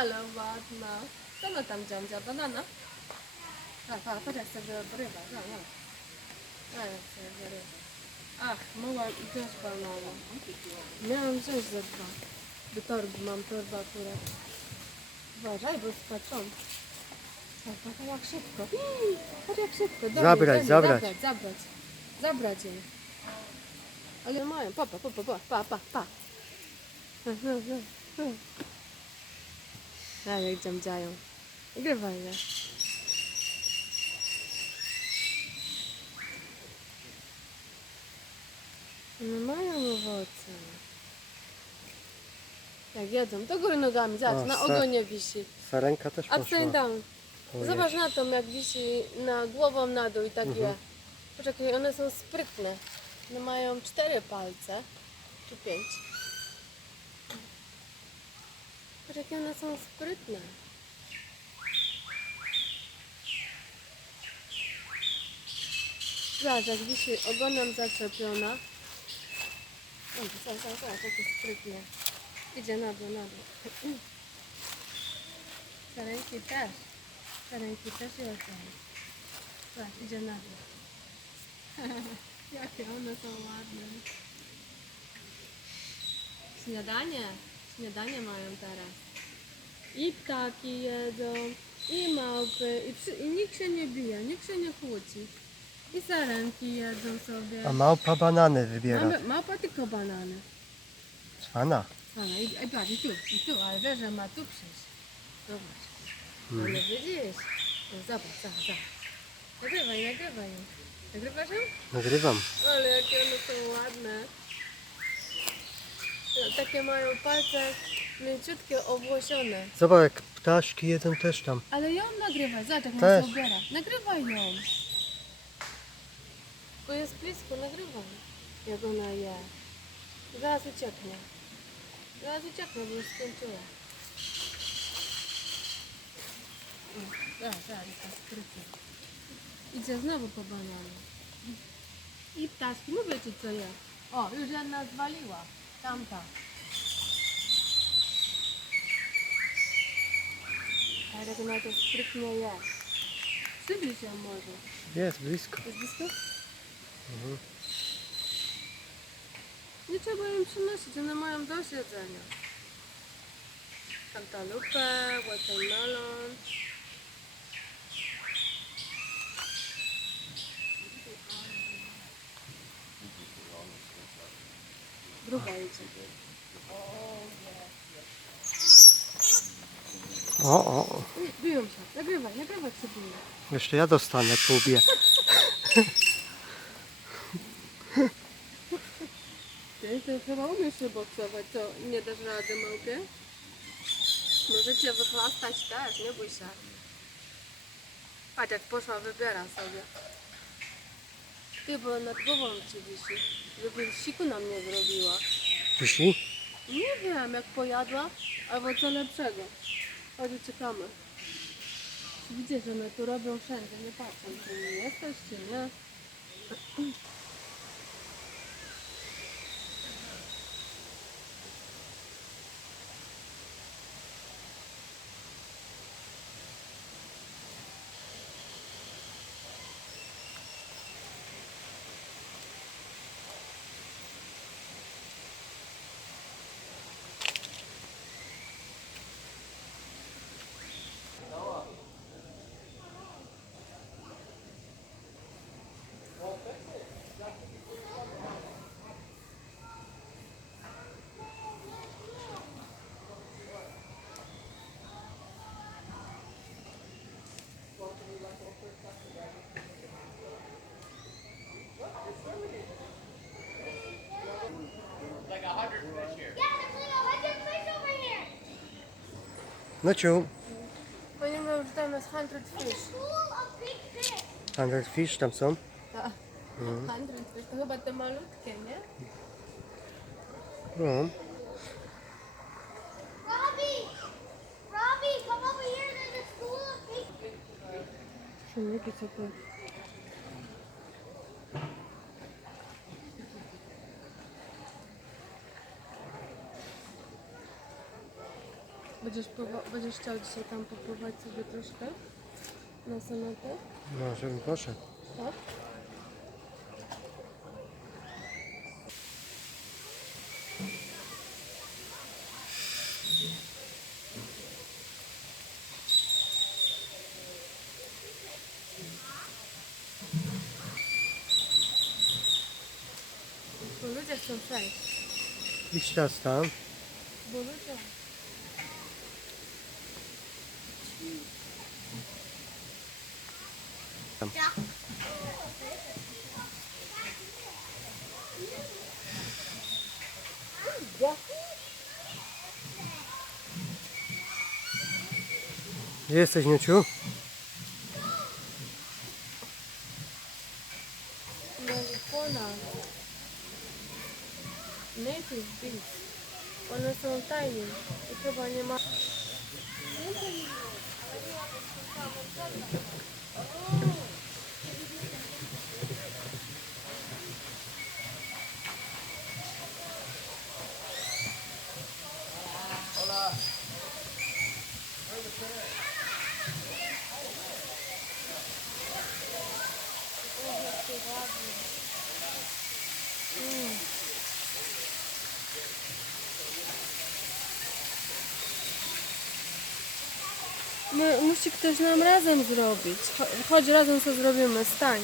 Ale ładna. Co ona tam dziamdzia? Banana? Tak, patrz jak sobie wyrywa. Jak sobie wyrywa. Ach, mogłam i też banana. Miałam wziąć ze dwa. Do torby, mam torbę akurat. Uważaj, bo spaczą. Patrz jak szybko. Patrz jak szybko. Zabrać jej. Ale mają, pa. Tak jak dziamdziają. Nagrywaj je. No mają owoce. Jak jedzą, do góry nogami, zobacz, na ogonie wisi. Sarenka też poszła. Upside down. Zobacz na to, jak wisi na głową na dół i tak je. Poczekaj, one są sprytne. One mają 4 palce, czy 5. Poczekaj, one są sprytne. Zobacz, jak wisi ogonem zaczepiona. Zobacz, jakie sprytnie. Idzie na dół. Sarenki też. Sarenki też jedzą. Zobacz, idzie na dół. Jakie one są ładne. Śniadanie mają teraz. I ptaki jedzą, i małpy, i nikt się nie bije, nikt się nie kłóci. I sarenki jedzą sobie. A małpa banany wybiera. Małpa tylko banany. Cwana. I patrz, i tu, ale wiesz, że ma tu przyjść. Zobacz. Ale widzisz? Zobacz. Nagrywaj. Nagrywasz ją? Nagrywam. Ale jakie one są ładne. Takie mają palce mięciutkie, owłosione. Zobacz, jak ptaszki jedzą też tam. Ale ją nagrywaj, zobacz jak ona Też. się ubiera. Nagrywaj ją. Bo jest blisko, nagrywaj. Jak ona je. Zaraz ucieknie, bo już skończyła. Zaraz, jest skryty. Idzie znowu po bananie. I ptaszki, mówię ci co je. O, już jedna zwaliła. Tamta. A jak ona to sprytnie je. Przybliż się może. Jest blisko. Jest blisko? Nie trzeba im przynosić, one mają dość jedzenia. Kantalupę, watermelon. Druga idzie. O. Biją się. Nagrywaj się biją. Jeszcze ja dostanę pół bie. Ty chyba umiesz się boksować, to nie dasz rady małpie? Może cię wychlastać też, nie bój się. Patrz jak poszła, wybiera sobie. Ty, bo nad głową ci wisi, żeby siku nam nie zrobiła. Wisi? Nie wiem, jak pojadła, albo co lepszego. Chodź, czekamy. Widzisz, że one tu robią wszędzie, nie patrzą, czy nie jesteś, czy nie. No ciu. Oni mówią, że tam jest 100 fish. 100 fish tam są. Tak. 100 fish, to chyba te malutkie, nie? No. Robbie, come over here. There's a school of pig. Silniki co tu. Będziesz chciał dzisiaj tam popływać sobie troszkę? Na sonatę? No, żebym poszedł. Tak? Bo ludzie chcą przejść. Idź teraz tam. Bo ludzie... Gdzie jesteś, Niuciu? Marihuana. Native bees. One są tajne i chyba nie ma... Musi ktoś nam razem zrobić. Chodź, razem co zrobimy, stań.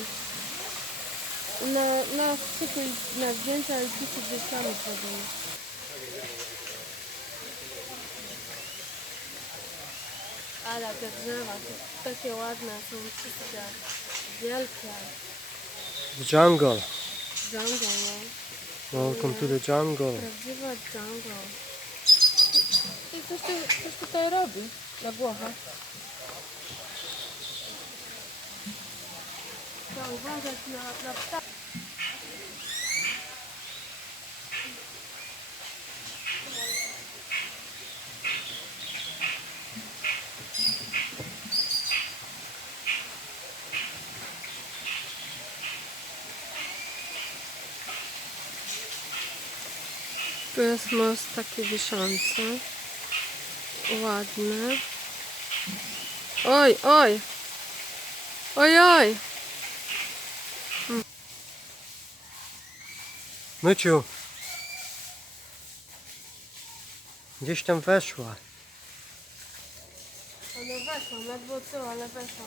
Na szykuj na zdjęcia i wszyscy gdzieś sami zrobimy. Ale te drzewa to takie ładne są wszystkie. Wielkie. Jungle. Jungle, no. Welcome to the jungle. Prawdziwa jungle. I coś tutaj robi na Włochach. Trzeba uważać na ptaki. Tu jest most taki wiszący. Ładny. Oj, oj! Oj, oj! Myciu. Gdzieś tam weszła. One weszą, ledwo co, ale weszą.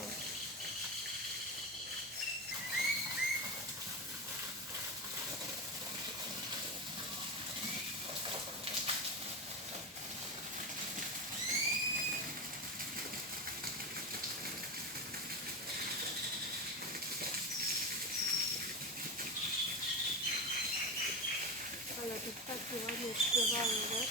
Ale te ptaki ładnie śpiewają, wiesz?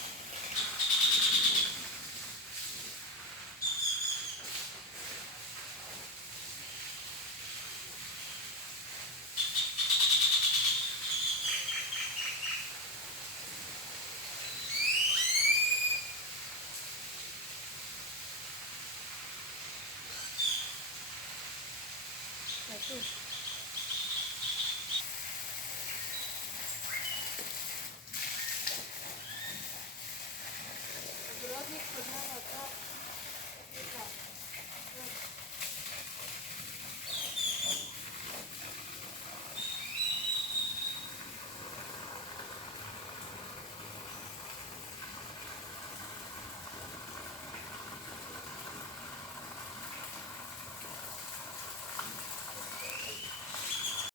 Tak już. Ogrodnik podziała tak.